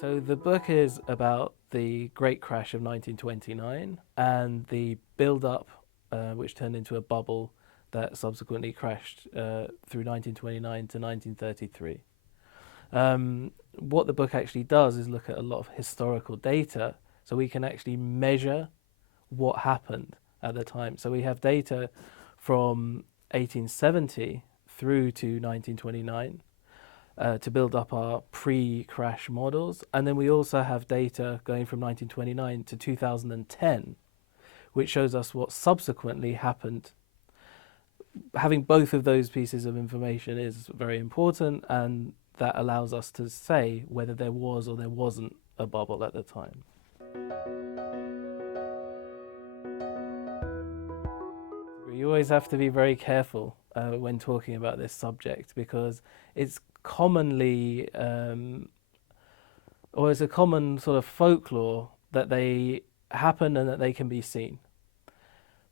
So the book is about the Great Crash of 1929 and the build-up, which turned into a bubble that subsequently crashed through 1929 to 1933. What the book actually does is look at a lot of historical data so we can actually measure what happened at the time. So we have data from 1870 through to 1929 to build up our pre-crash models. And then we also have data going from 1929 to 2010, which shows us what subsequently happened. Having both of those pieces of information is very important, and that allows us to say whether there was or there wasn't a bubble at the time. You always have to be very careful when talking about this subject, because it's commonly, or it's a common sort of folklore that they happen and that they can be seen.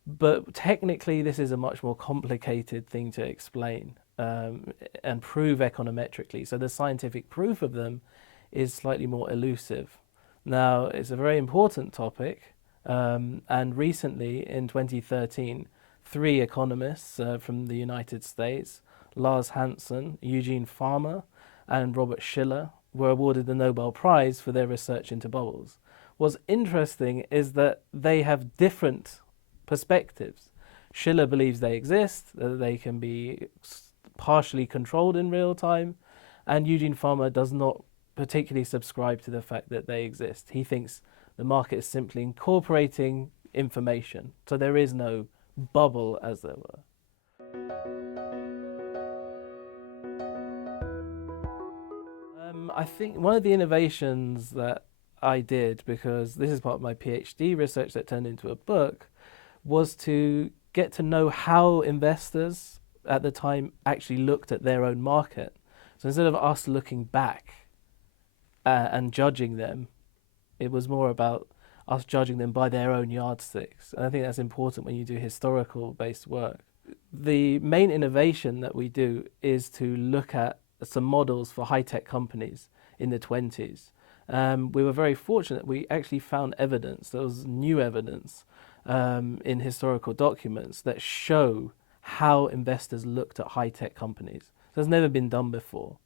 But technically, this is a much more complicated thing to explain and prove econometrically. So the scientific proof of them is slightly more elusive. Now, it's a very important topic, and recently in 2013, three economists from the United States, Lars Hansen, Eugene Farmer, and Robert Shiller, were awarded the Nobel Prize for their research into bubbles. What's interesting is that they have different perspectives. Shiller believes they exist, that they can be partially controlled in real time, and Eugene Farmer does not particularly subscribe to the fact that they exist. He thinks the market is simply incorporating information, so there is no bubble, as there were. I think one of the innovations that I did, because this is part of my PhD research that turned into a book, was to get to know how investors at the time actually looked at their own market. So instead of us looking back and judging them, it was more about us judging them by their own yardsticks. And I think that's important when you do historical based work. The main innovation that we do is to look at some models for high-tech companies in the 20s. We were very fortunate. We actually found evidence, there was new evidence in historical documents that show how investors looked at high-tech companies. So it's never been done before.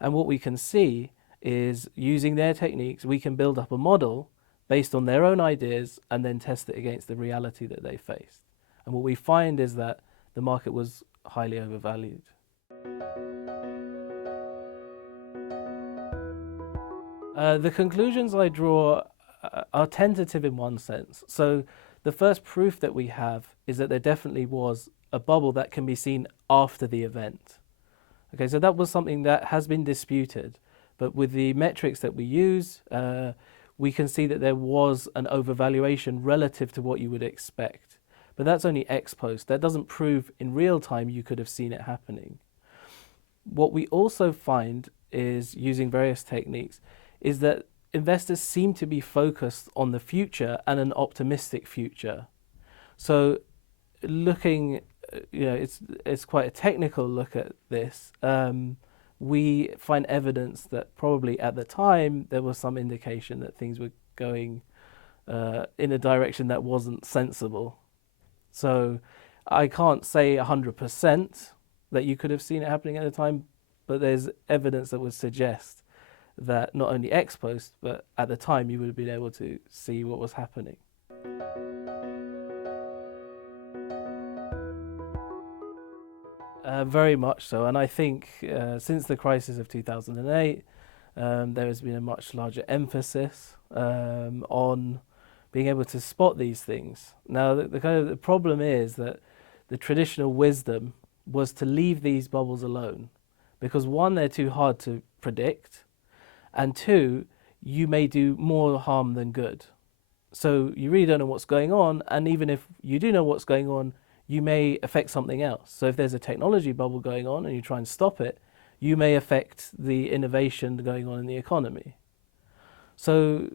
And what we can see is, using their techniques, we can build up a model based on their own ideas and then test it against the reality that they faced. And what we find is that the market was highly overvalued. The conclusions I draw are tentative in one sense. So the first proof that we have is that there definitely was a bubble that can be seen after the event. Okay, so that was something that has been disputed, but with the metrics that we use, we can see that there was an overvaluation relative to what you would expect. But that's only ex post. That doesn't prove in real time you could have seen it happening. What we also find is, using various techniques, is that investors seem to be focused on the future and an optimistic future. So looking, it's quite a technical look at this. We find evidence that probably at the time there was some indication that things were going in a direction that wasn't sensible. So I can't say 100% that you could have seen it happening at the time, but there's evidence that would suggest that not only ex post, but at the time you would have been able to see what was happening. Very much so, and I think since the crisis of 2008, there has been a much larger emphasis on being able to spot these things. Now, the problem is that the traditional wisdom was to leave these bubbles alone, because one, they're too hard to predict, and two, you may do more harm than good. So you really don't know what's going on, and even if you do know what's going on, you may affect something else. So if there's a technology bubble going on and you try and stop it, you may affect the innovation going on in the economy. So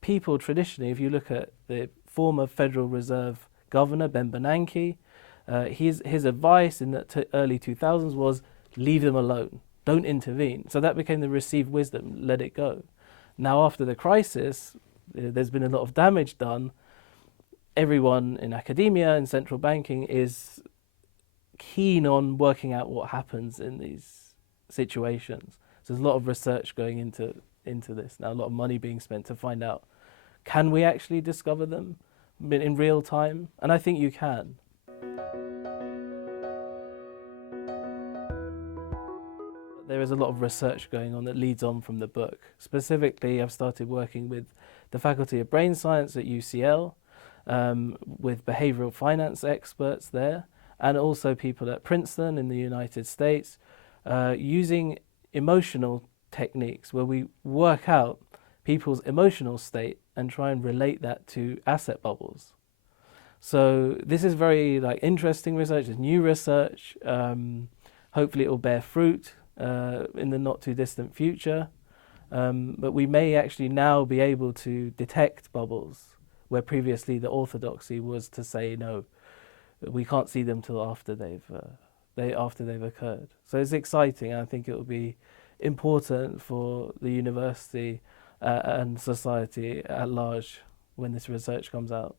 people traditionally, if you look at the former Federal Reserve Governor, Ben Bernanke, his advice in the early 2000s was leave them alone, don't intervene. So that became the received wisdom, let it go. Now, after the crisis, there's been a lot of damage done. Everyone in academia and central banking is keen on working out what happens in these situations. So there's a lot of research going into this now, a lot of money being spent to find out, can we actually discover them in real time? And I think you can. There is a lot of research going on that leads on from the book. Specifically, I've started working with the Faculty of Brain Science at UCL, with behavioral finance experts there, and also people at Princeton in the United States, using emotional techniques where we work out people's emotional state and try and relate that to asset bubbles. So this is very interesting research. It's new research. Hopefully, it will bear fruit in the not too distant future. But we may actually now be able to detect bubbles where previously the orthodoxy was to say no, we can't see them till after they've occurred. So it's exciting. I think it will be important for the university and society at large when this research comes out.